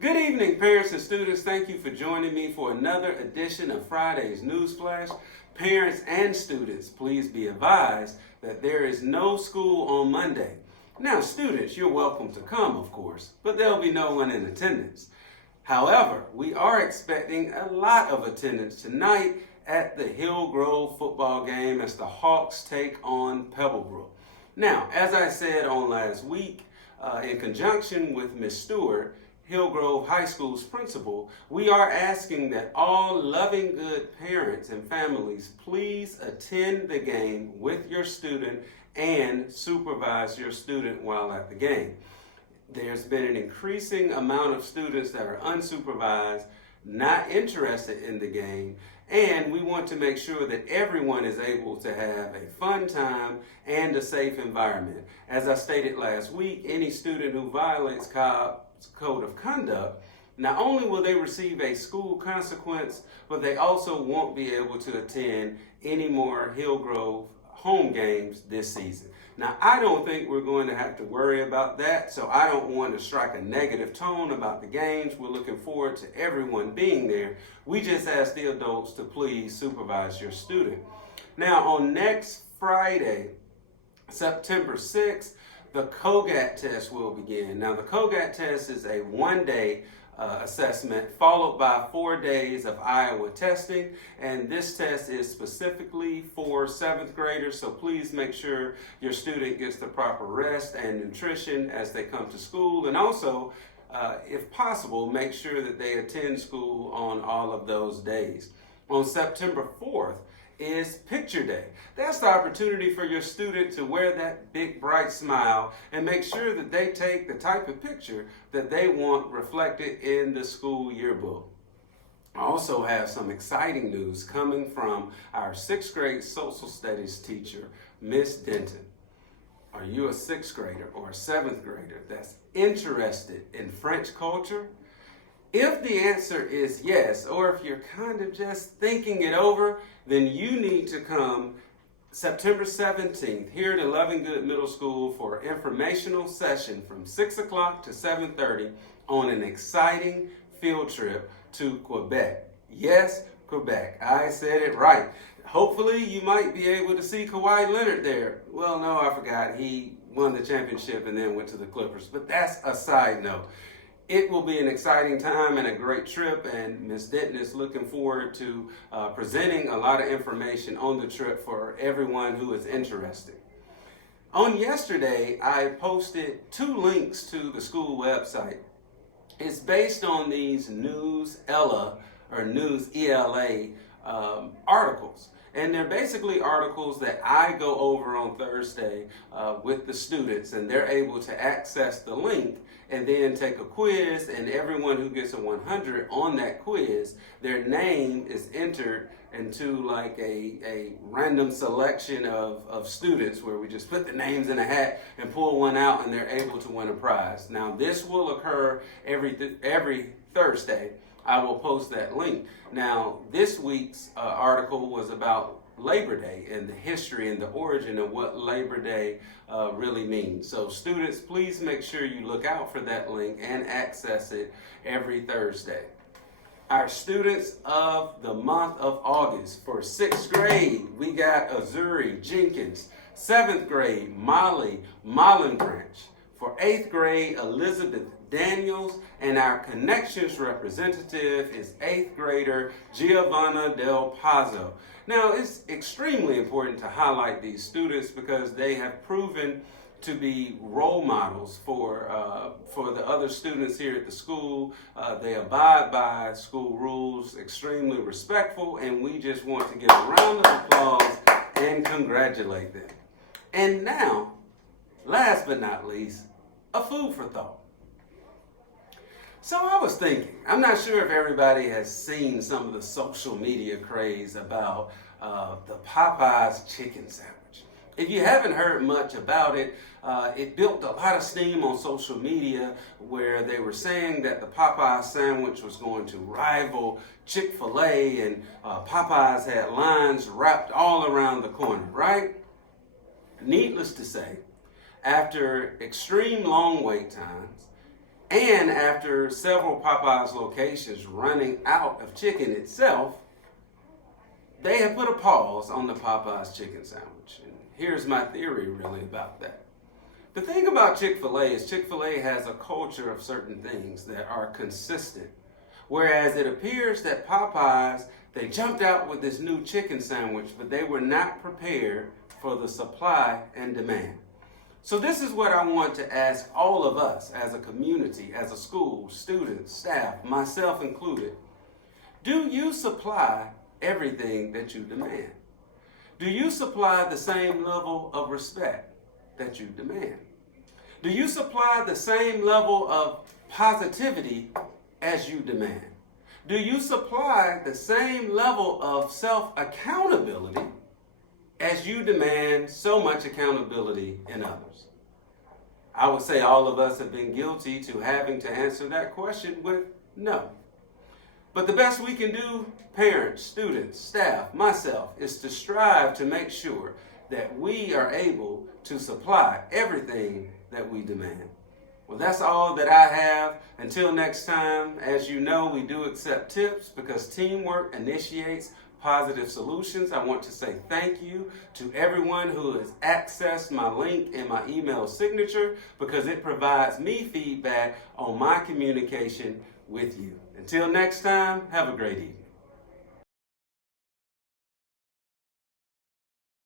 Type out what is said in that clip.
Good evening, parents and students. Thank you for joining me for another edition of Friday's News Flash. Parents and students, please be advised that there is no school on Monday. Now, students, you're welcome to come, of course, but there'll be no one in attendance. However, we are expecting a lot of attendance tonight at the Hillgrove football game as the Hawks take on Pebblebrook. Now, as I said on last week, in conjunction with Ms. Stewart, Hillgrove High School's principal, we are asking that all loving good parents and families please attend the game with your student and supervise your student while at the game. There's been an increasing amount of students that are unsupervised, not interested in the game, and we want to make sure that everyone is able to have a fun time and a safe environment. As I stated last week, any student who violates code of conduct, not only will they receive a school consequence, but they also won't be able to attend any more Hillgrove home games this season. Now, I don't think we're going to have to worry about that, so I don't want to strike a negative tone about the games. We're looking forward to everyone being there. We just ask the adults to please supervise your student. Now, on next Friday, September 6th, the COGAT test will begin. Now, the COGAT test is a one-day assessment followed by 4 days of Iowa testing, and this test is specifically for 7th graders, so please make sure your student gets the proper rest and nutrition as they come to school, and also, if possible, make sure that they attend school on all of those days. On September 4th, is Picture Day. That's the opportunity for your student to wear that big bright smile and make sure that they take the type of picture that they want reflected in the school yearbook. I also have some exciting news coming from our 6th grade social studies teacher, Miss Denton. Are you a 6th grader or a 7th grader that's interested in French culture? If the answer is yes, or if you're kind of just thinking it over, then you need to come September 17th here at Loving Good Middle School for an informational session from 6 o'clock to 7:30 on an exciting field trip to Quebec. Yes, Quebec. I said it right. Hopefully you might be able to see Kawhi Leonard there. Well, no, I forgot. He won the championship and then went to the Clippers. But that's a side note. It will be an exciting time and a great trip, and Ms. Denton is looking forward to presenting a lot of information on the trip for everyone who is interested. On yesterday, I posted 2 links to the school website. It's based on these News ELA articles. And they're basically articles that I go over on Thursday with the students, and they're able to access the link and then take a quiz, and everyone who gets a 100 on that quiz, their name is entered into like a random selection of students where we just put the names in a hat and pull one out, and they're able to win a prize. Now, this will occur every Thursday. I will post that link. Now, this week's article was about Labor Day and the history and the origin of what Labor Day really means. So students, please make sure you look out for that link and access it every Thursday. Our students of the month of August for 6th grade, we got Azuri Jenkins. 7th grade, Molly Mollenbranch. For 8th grade, Elizabeth Daniels, and our Connections representative is 8th grader Giovanna Del Pazzo. Now, it's extremely important to highlight these students because they have proven to be role models for the other students here at the school. They abide by school rules, extremely respectful, and we just want to give a round of applause and congratulate them. And now, last but not least, a food for thought. So I was thinking, I'm not sure if everybody has seen some of the social media craze about the Popeyes chicken sandwich. If you haven't heard much about it, it built a lot of steam on social media where they were saying that the Popeyes sandwich was going to rival Chick-fil-A, and Popeyes had lines wrapped all around the corner, right? Needless to say, after extreme long wait times, And after several Popeyes locations running out of chicken itself, they have put a pause on the Popeyes chicken sandwich. And here's my theory really about that. The thing about Chick-fil-A is Chick-fil-A has a culture of certain things that are consistent. Whereas it appears that Popeyes, they jumped out with this new chicken sandwich, but they were not prepared for the supply and demand. So this is what I want to ask all of us as a community, as a school, students, staff, myself included. Do you supply everything that you demand? Do you supply the same level of respect that you demand? Do you supply the same level of positivity as you demand? Do you supply the same level of self-accountability as you demand so much accountability in others? I would say all of us have been guilty to having to answer that question with no. But the best we can do, parents, students, staff, myself, is to strive to make sure that we are able to supply everything that we demand. Well, that's all that I have. Until next time, as you know, we do accept tips because teamwork initiates positive solutions. I want to say thank you to everyone who has accessed my link in my email signature because it provides me feedback on my communication with you. Until next time, have a great evening.